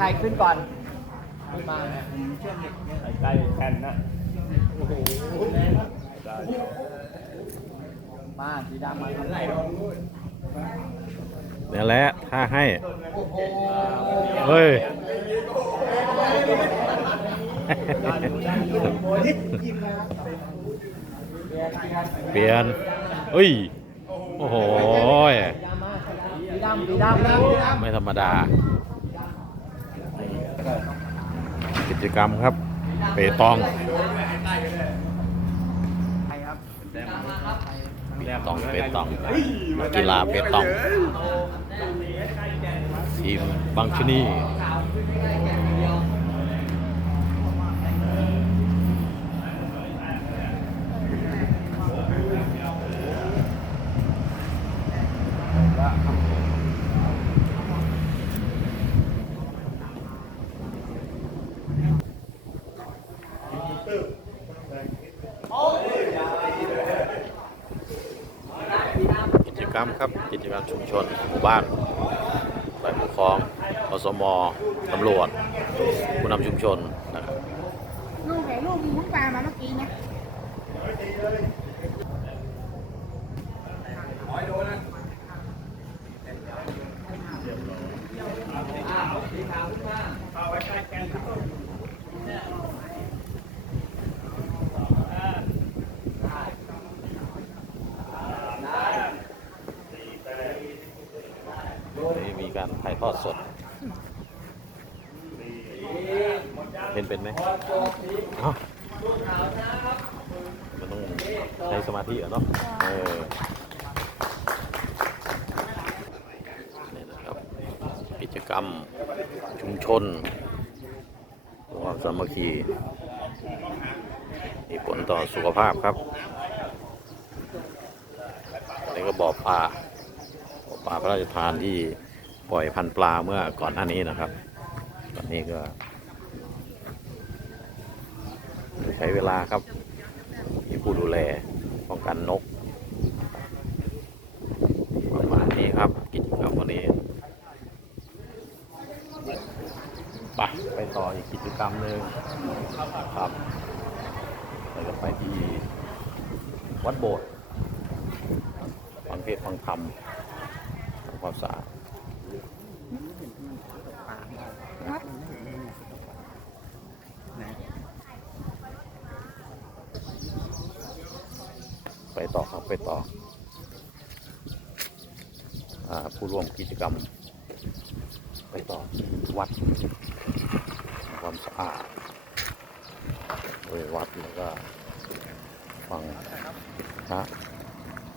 ใครขึ้นก่อนขึ้นมาใกล้แผ่นนะโอ้โหมาสีดำมาไหลนี่แหละถ้าให้โอ้โหเฮ้ยเปลี่ยนเฮ้ย โอ้โหสีดำสีดำสีดำไม่ธรรมดา กิจกรรมครับ เปตองตองเปตองกีฬาเปตอง ทีมบางชนี กิจกรรมครับ กิจกรรมชุมชนหมู่บ้านฝ่ายปกครองอสมตำรวจ ผู้นำชุมชนนะครับลูกไหนลูกมีมุ้งปลามาเมื่อกี้นะนี่มีการถ่ายทอดสด เห็นเป็นไหมมันต้องใช้สมาธิอะเนาะเออนี่นะครับ กิจกรรมชุมชนความสามัคคีมีผลต่อสุขภาพครับอันนี้ก็บ่อปลาบอบปลาพระราชทานที่ ปล่อยพันปลาเมื่อก่อนหน้านี้นะครับ ตอนนี้ก็ ใช้เวลาครับมีผู้ดูแลป้องกันนกประมาณนี้ครับ กิจกรรมวันนี้ไปไปต่ออีกกิจกรรมหนึ่งครับเราจะไปที่วัดโบสถ์ฟังเทศฟังธรรมทำความสะอาด ไปต่อครับไปต่ออผู้ร่วมกิจกรรม ไปต่อวัดความสะอาดโดยวัดแล้วก็ฟังพระ